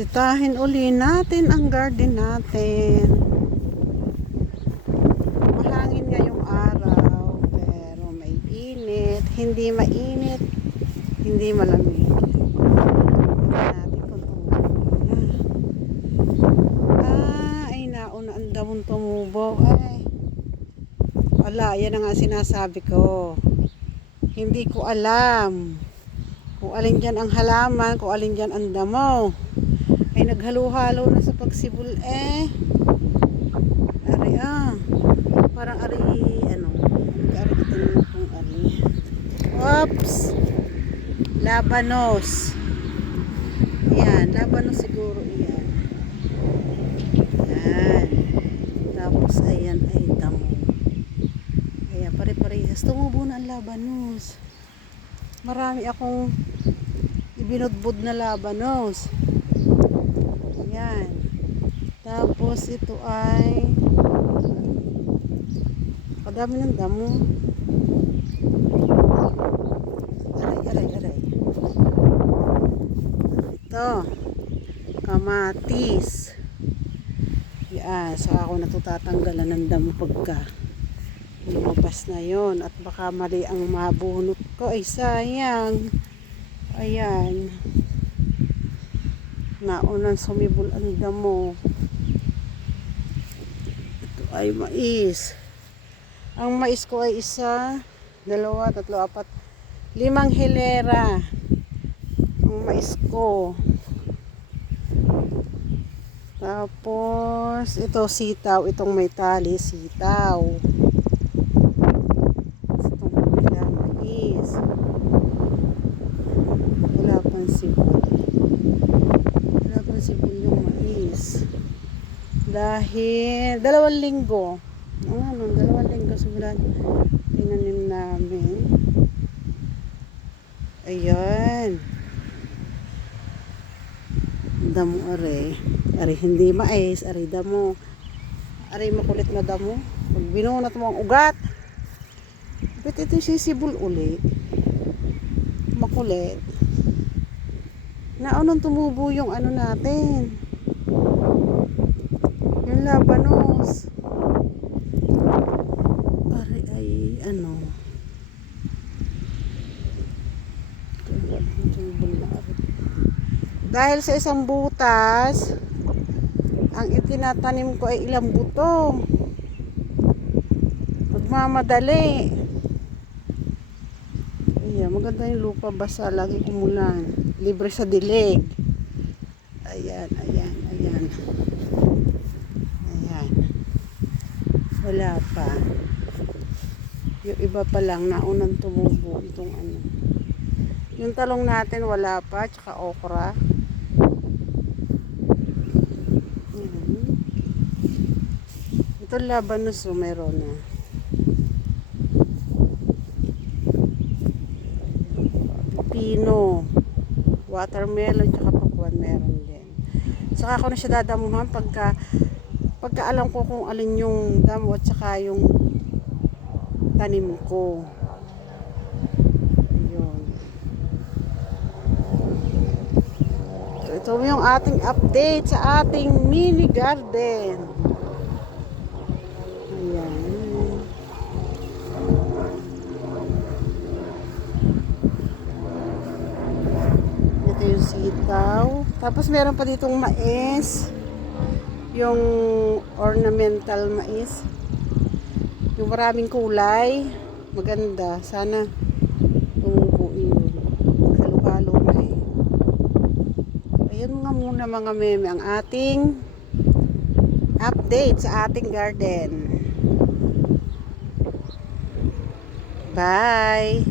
Bisitahin uli natin ang garden natin. Mahangin ngayong araw, pero may init. Hindi mainit, hindi malamig. Tingnan natin kung tumubo na. Ay nauna ang damon tumubo. Ay, wala, yan ang nga sinasabi ko. Hindi ko alam kung alin dyan ang halaman, kung alin dyan ang damo. Ay naghalo-halo na sa pagsibol Ari parang ari ari ito kung ari. Oops. Labanos. Yan, labanos siguro iyan. Yan. Tapos ayan ay damo. Ayan, pare-parehas. Tumubo na ang labanos. Marami akong ibinudbud na labanos. Yan. Tapos ito ay kadami ng damo. Aray. Ito. Kamatis. Yan. Saka ako natutatanggalan ng damo pagka lumabas na yon. At baka mali ang mabunot ko. Ay sayang. Ayan. Naunang sumibol ang damo. Ito ay mais. Ang mais ko ay 1, 2, 3, 4, 5 hilera. Ang mais ko. Tapos ito sitaw, itong may tali, sitaw. Itong pila mais. Wala pang sibol. Sibol yung mais dahil 2 linggo nung 2 linggo simula tinanim namin. Ayan, damo ari hindi mais, ari damo, ari makulit na damo. Pag binunot mo ang ugat, ito sisibol uli, makulit. Naunang tumubo yung ano natin, yung labanos. Pare ay ano, dahil sa isang butas ang itinatanim ko ay ilang buto. Magmamadali. Ayan, maganda yung lupa, basa, lagi umulan, libre sa dilig. Ayan. Wala pa. Yung iba pa lang naunang tumubo itong ano. Yung talong natin wala pa, tsaka okra. Ito labanos, meron na. Pino, watermelon, tsaka pakwan meron din. Saka ako na siya dadamuhan pagka alam ko kung alin yung damo at saka yung tanim ko. Ayun. So, ito yung ating update sa ating mini garden. Ayan. Ito yung sitaw. Tapos meron pa ditong mais. Yung ornamental mais. Yung maraming kulay. Maganda. Sana tumubo yun. Halo-halo na Ayun nga muna mga meme ang ating update sa ating garden. Bye!